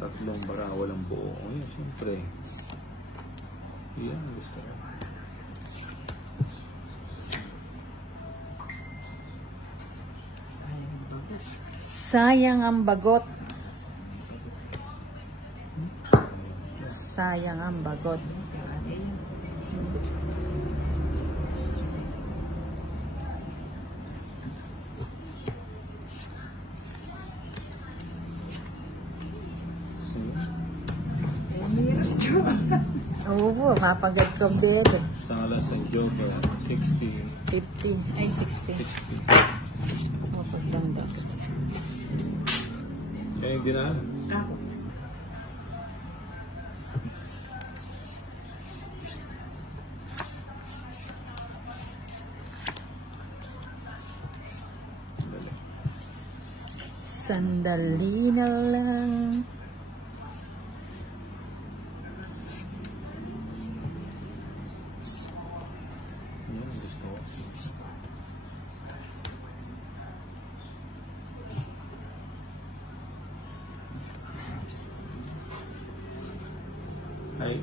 Tatlong bara, walang buo. O yan, siyempre. Yan, gusto ko. Sayang ang bagot. Sayang ang bagot. Oo, mapagad kong dito. Isang alas ng Joker, 60. 50. Ay, 60. 60. Mapagdanda. Kaya yung dinaan? Ako. Sandali na lang. Yan, gusto ko.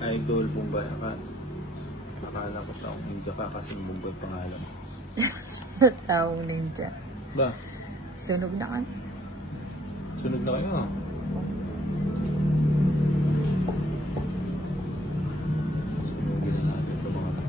Idol Bombay ka. Akala ko taong hindi ka kasi Bombay pangalan. Taong ninja. Ba? Sunog na kan. Sunog na kayo. Sunugin na natin ito mga ka.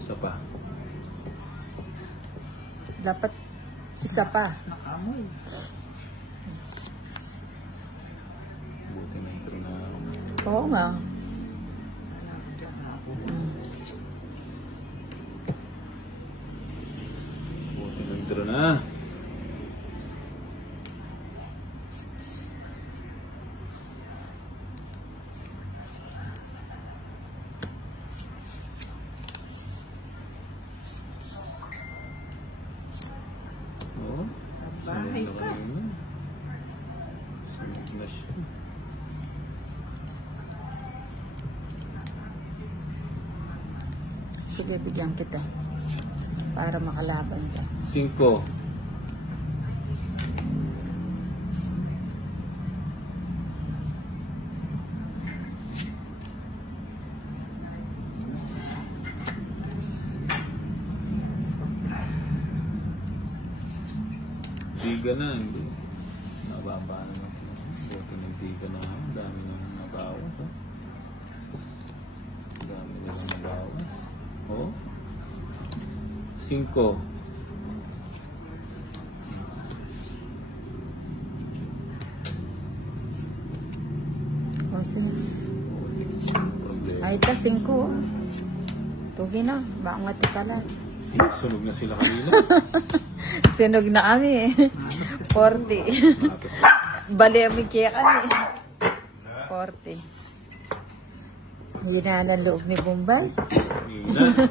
Isa pa. Dapat isa pa. Nakamoy. Buti na ito na. Oo nga. Buti na ito na. Oo. Bahay Sunod na pa. kayo na. Sunod na siya. Sige, bigyan kita. Para makalaban ka. 5. Tiga na, hindi. Nababa na. Buti ng tiga na. Ang dami na nabawas. Oh. Ang dami na nabawas. Oh. 5. O, sige. Problema. Ay, ta, 5. Tugi na. Bangat ka lang. Sunog na sila kanina. Sinog na kami eh. 40. Bali kami kaya kami. 40. Hindi na ng loob ni Bombay. Nina.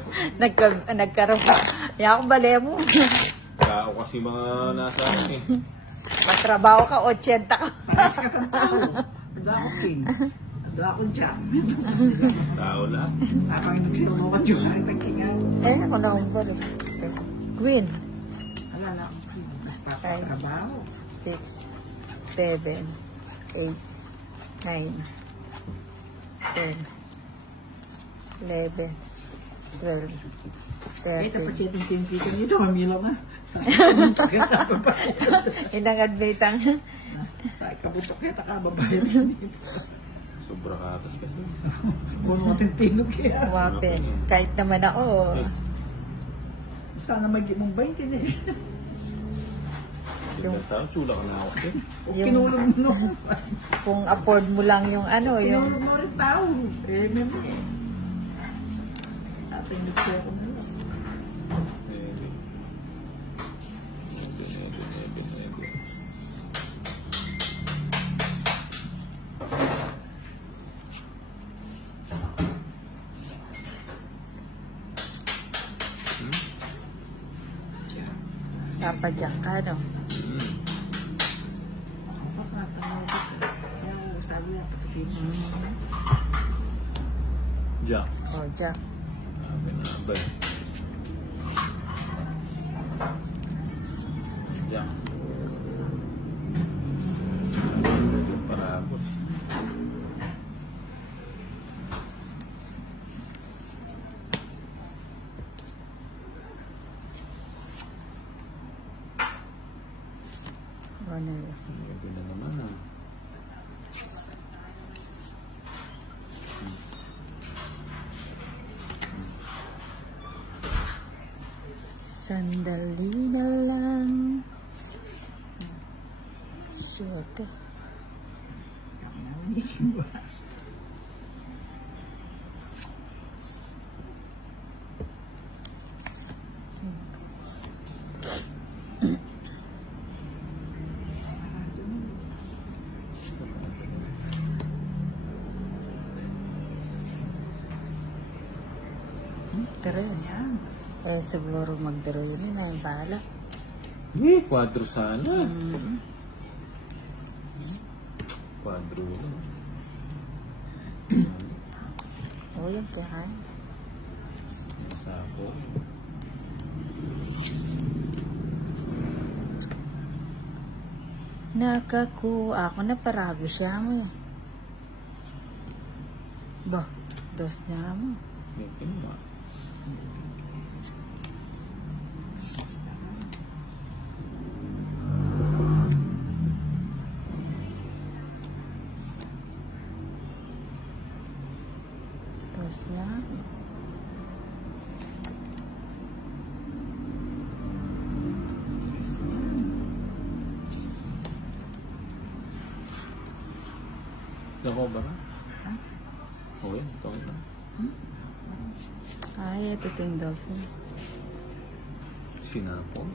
Nagkaroon pa. Kaya ako bali mo. Tao kasi mga nasa akin eh. Matrabaho ka, 80 ka. Paras ka ng tao. Wala akong pin. Wala akong jam. Tao lang. Tapang nagsiruno ka dyan. Ay, tagkingan. Eh, ako na akong bali. Queen. Wala na akong pin. Papatrabaho. 6, 7, 8, 9, 10, 11, 12, Eh, tapos 13. yung tintitin nito. Mamilaw nga. Sa ikabutok kita babayad. Inangad bitang. Sa ikabutok kita ka babayad dito. Sobra katas kasi. Puno natin pinog kaya. Wapin. Kahit naman ako. Sana may gimong 20 na eh. Yung tao, chula ka na ako din. Yung- Kinulong mo no. Kung afford mo lang yung ano, yung Kinulong mo rin tao. Remember eh. Ating nagsiya ko na lang. Maybe. Maybe. papadyak ka, no? Jack. O, Jack. Sabi na ba eh. Jack. Ano yun? Ito na naman ah. Sandali na lang. Suwate. Tres. Eh, siguro magdaro yun na yung bala. 4 sana. 4 lang. O, yan kaya. Sako. Nakakuha ako na parago siya mo eh. Ba, dos niya mo. May kinuha. Dos niya. Ako ba? Okay, ito na. Ay, ito yung dos niya. Sinapon.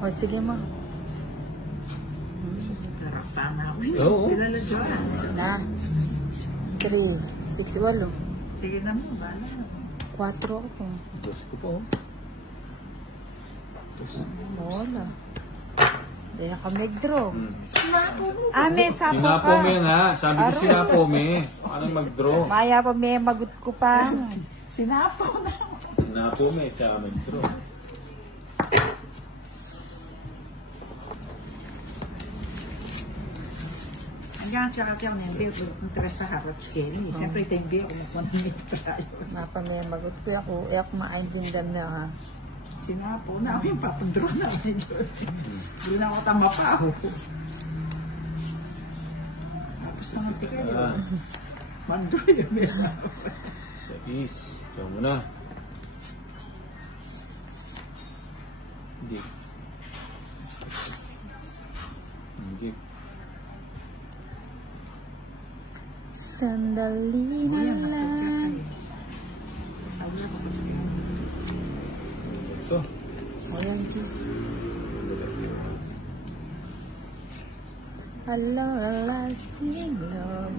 O, sige mo. Oo. Na. 3, 6, 8. Sige na mo, bala. 4 ako. Diyos ko po. Wala. Kaya ka mag-draw. Sinapo mo. Ah, may sapo Sinapo ka. mo yan ha. Sabi ko sinapo mo eh. Paano mag-draw? Maya pa may magut ko pa. Sinapo na. Sinapo mo eh. Tsaka mag-draw. Hanggang tsaka kaya may biyo ko kung tres sa harap skin. Siyempre ito yung biyo ko magpamit tayo. Mapa may magut ko ako. Iyak maintindihan na ha. Sinapo na ako yung papadraw na ako yun. Hindi na ako tama pa ako. Tapos naman tika yun. Mandraw yung mesa. Sa is. Ikaw muna. Hindi. Hindi. Sandali na lang. Ito. O yan, Diyos. A long-lasting love.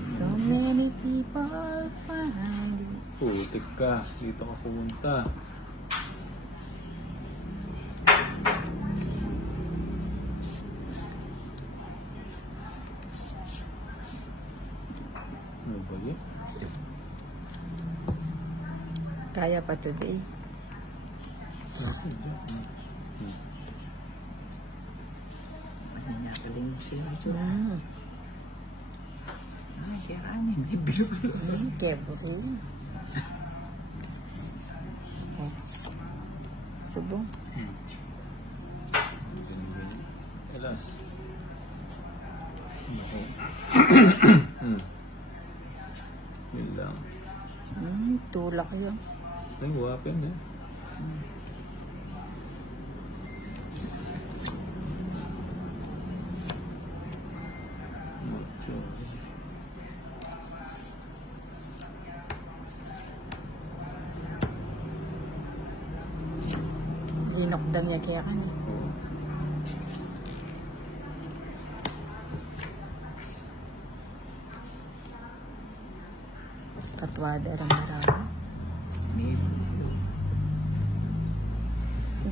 So many people find it. Putik ka. Dito ka pumunta. Ano ba yun? Kaya pa today. Ano niya kaling sila siya. Mm. Ay, kaya rani. May biyo. Keburi. Subong. Alas. Ako. Yun lang. Tulak yun. Ay, wapin eh. Linokdan niya kaya kanya. Katwada rin marami.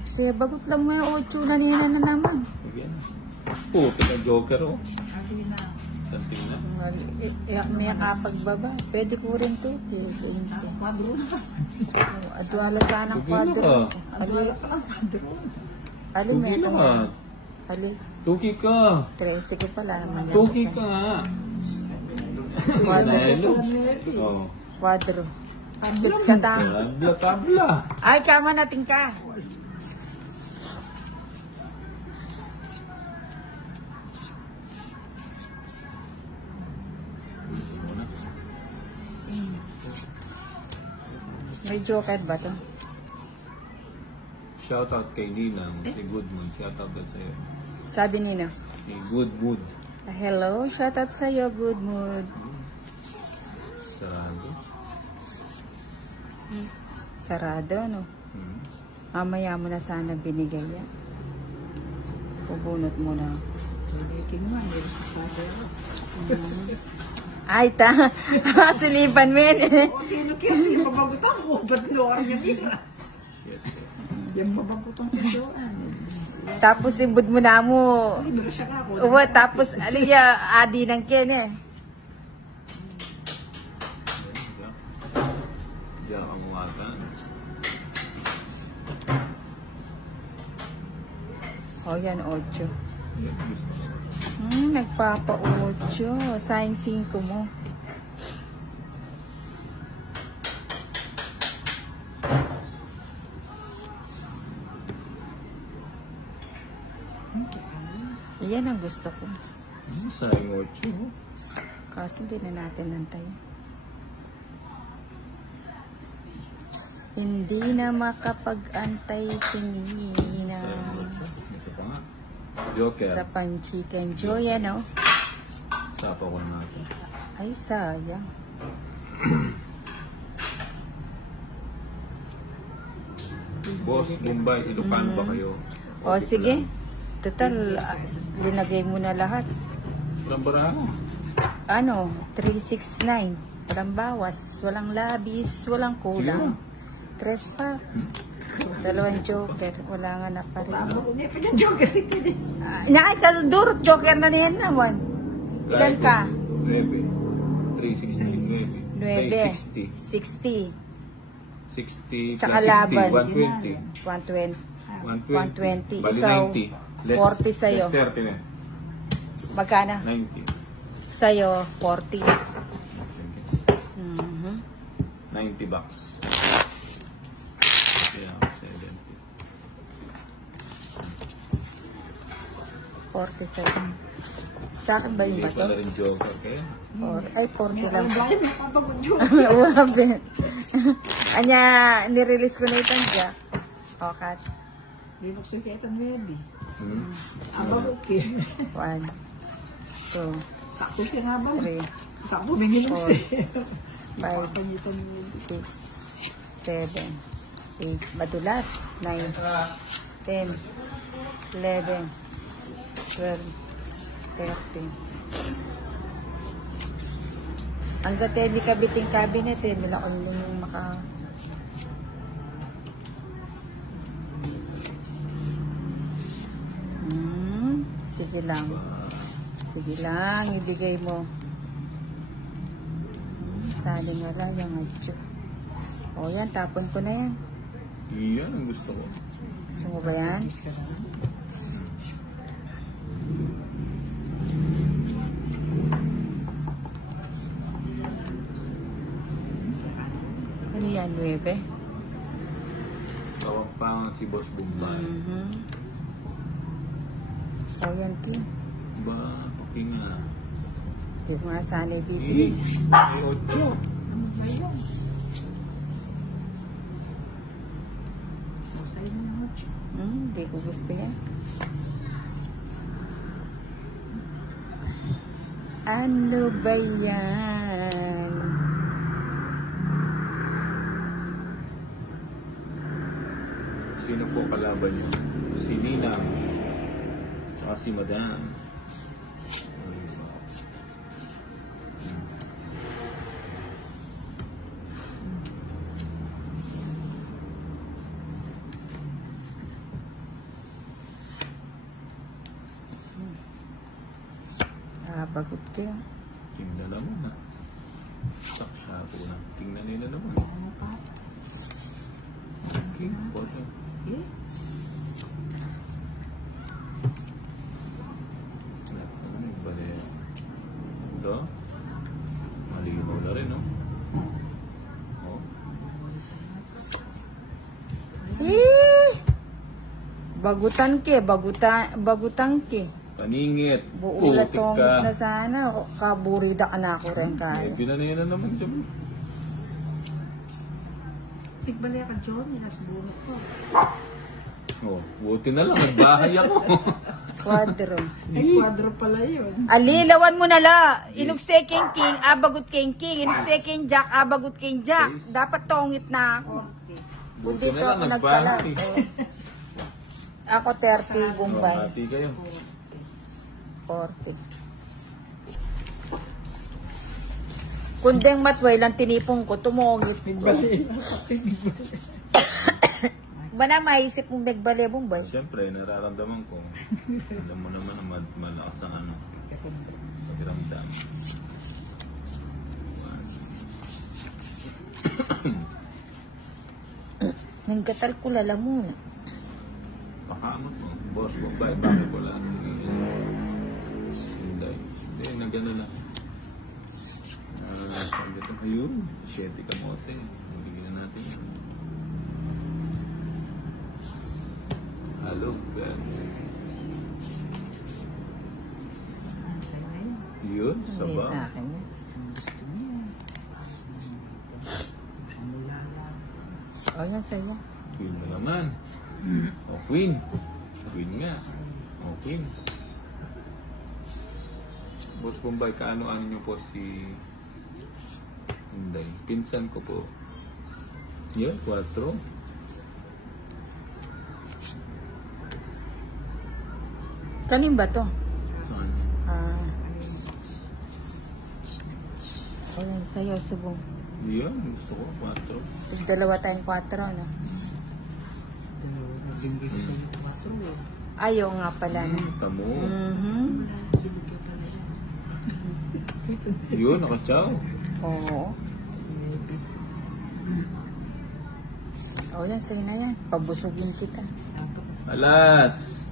Kasi bagot lang mo yung 8 na niya na naman. Again. Puti ka joker oh. Sabi na. Something na. May kapagbaba. Pwede ko rin to. Kwadro na. Adwala ka ng Tugilo kwadro. ka. Ali, may Tugilo ito ka. Ali, Tuki ka. 13 ko pala naman. yan. Tuki ka nga. Kwadro. Hello. Oh. Kwadro. Fix ka ta. Tabla, tabla. Ay, kama natin ka. May joker ba to? Shoutout kay Ninang, si Goodmood. Shoutout din sa'yo. Sabi Nina. Si Goodmood. Hello, shoutout sa'yo, good mood. Sarado. Sarado, no? Mamaya mo na sana binigay yan. Pubunot mo na. Ulitin mo, hindi sa sabi ako. Ay, silipan mo yan. Okay, yung mabagutan ko. Ba't luwar niya nila? Yung mabagutan ko doon. Tapos ibud mo na mo. Ay, magasak ako. Uwa, tapos aligya, adi ng ken eh. Diyan ang umaga. O yan, 8. Yan, gusto ko. Nagpapa-8. Sayang 5 mo. Yan ang gusto ko. Sayang 8. Kasi hindi na natin nantay. Hindi na makapag-antay si Nina. Isa pa nga. Joker. Sa pan-chicken joy, ano? Sapa ko natin. Ay, sayang. Boss, Mumbai, Ilocano ba kayo? O, sige. Total, linagay mo na lahat. Walang baraho. Ano, 369. Walang bawas, walang labis, walang kulang. 3 pa. 2 joker. Wala nga na pa rin. Ako, hindi pa yung joker ito din. Nakakadur, joker na niyan naman. Ilan ka? 9. 369. 9. 60. 60. 60 Tsaka plus 60. laban. 120. 120. 120. 120. Bali Ikaw, 90. Less, 40 sa'yo. Less 30 na. Magkana? 90. Sa'yo, 40. 90 bucks. Yeah, 70. 40 sa'yo. Sa akin ba yung Hindi bato? pala rin joker kayo. Ay, 40 lang. Bakit may papagod joker? Uwabe. Anya, nirelease ko na itong jack. O, kat. Linok sa kaya baby. Hmm? Aba, okay. 1, 2, Sakto siya nga ba? 3, Sakto, may ginok siya. 5, 6, 7, 8, madulas, 9, 10, 11, 12, 13. Ang gateli kabiting cabinet eh, milakon yung maka... Sige lang. Sige lang, ibigay mo. Sali nga lang yung atyo. O yan, tapon ko na yan. Yan ang gusto ko. Gusto mo ba yan? Ano yan, 9? Tawag pa si Boss Bombay. O yan, Kim. Ba, okay nga. Hindi ko nga sana ibibigay. Ay, 8. Ano ba yun? Masaya na yung atyo. Hindi ko gusto yan. Ano ba yan? Sino po kalaban niyo? Si Nina. Tsaka si Madam. Pagod kayo. Tingnan naman ha. Saksa po na. Tingnan nila naman. Ano pa? Okay, boto. Eh? Ano yung bali? Ito? Malinaw na rin, no? Oh. Bagutan ke. Paningit. Buula Putik tongit ka. na sana. Kaburida ka na ako rin kaya. Pinanayan na naman siya. Tigbali ka, John. Ilas bunot ko. Oh, buti na lang. Nagbahay ako. Quadro. Ay, kwadro pala yun. Alilawan mo na la. Inugse king king, abagot king king. Inugse king jack, abagot king jack. Dapat tongit na ako. Buti Dito na lang. ako nagkalas. Nagbahay. Ako 30, Bombay. Hati kayo. 40. Kundeng matway lang tinipong ko, tumongit ko. Ba na maisip mong nagbali, Bombay? Siyempre, nararamdaman ko. Alam mo naman na malakas ang ano. Pakiramdam. Nanggatal ko lala muna. Pakamot mo. Boss mo ba? Bakit wala? Hindi. Hindi, nagano na. Sabi ito, ayun. 7 kamote. Bigyan natin yun. Hello, guys. Yun, Hindi saba. sa akin. O yan sa'yo. Queen mo naman. O, Queen. Queen nga. O, Queen. Boss Bombay, kaano-ano nyo po si Hinday? Pinsan ko po. Yun, 4. Kanin ba to? Saan? O yan sa'yo, subong. Yun, gusto ko, 4. Dalawa tayong 4, no? Binigay sa iyo kwadro. Ayaw nga pala na. Tamo. Binigay pala yan. Yun, nakatsaw. Oo. O yan, sa'yo na yan. Pabusugin kita. Alas!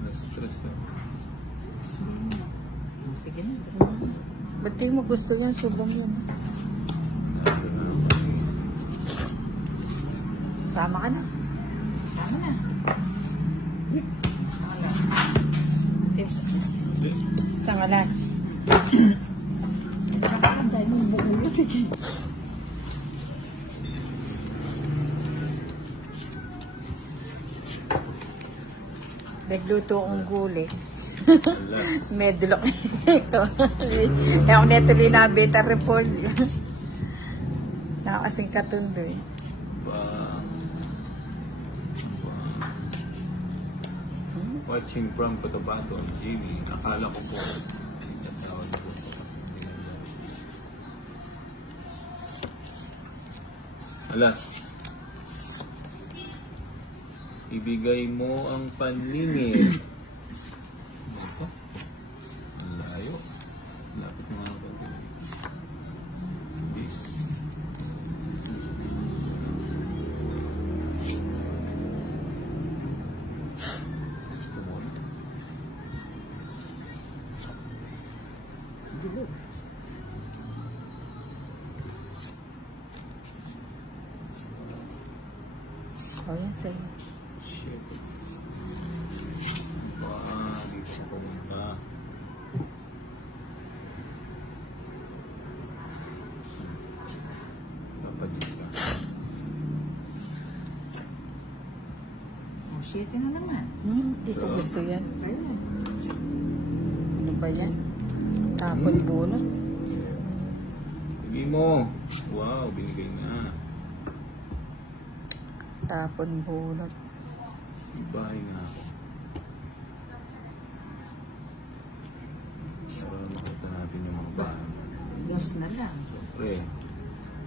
Na-stress na. Sige na. Ba't di mo gusto yan? Subong yun. Sama ka na. Tama na. Isang alas. Nakakantay mo buko yun. Sige. Nagluto akong gulay. Alas. Medlock. Ako neto rin na beta report. Nakakasing katundo eh. Watching from Cotabato, Jimmy. Nakala ko po. Tatawag ko po. Alas. Ibigay mo ang paningin. Ito. Ang layo. Lapit mo nga ako. Bis. O yan sa'yo. Shit. Dito ko pumunta. Papadis ka. Oh, shit na naman. Hindi ko gusto yan. Ayun. Ano ba yan? Tapon bunot. Bigay mo. Wow, binigay na. Tapon bunot. Bahay nga ako. Para makita natin yung mga bahay. Diyos na lang. Siyempre,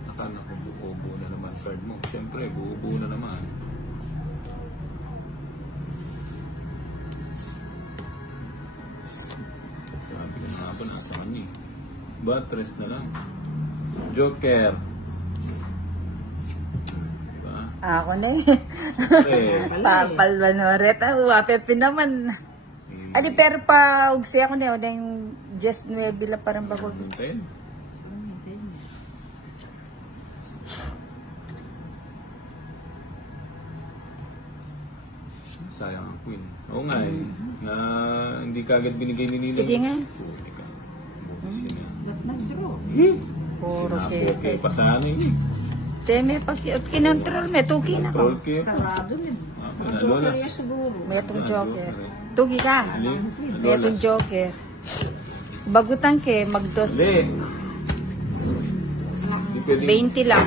nakala ko buo na naman card mo. Siyempre, buo na naman. Sabi ka nga ba nasa kanya eh. Ba, 3 na lang. Joker. Diba? Ako na eh. Eh, Papal Manoret. Wapepin naman. Ali, pero pa ugsi ako na yun. Yung just 9 lang parang bago. Hintayin. Sayang ang queen. Oo nga eh. Na hindi kagad binigay ni Ninang. Sige nga. Buti ka. Buti siya na. Nag-draw. Puro Okay kete. pa sana yun eh. Te, may pag kinontrol, may tugi na ko. Control key. Sarado din. Ah, Joker lolas. yan siguro. May itong joker. Tugi ka. Ali. May itong joker. Bagutan ke, magdos. Hindi. Hindi pwede. 20 lang.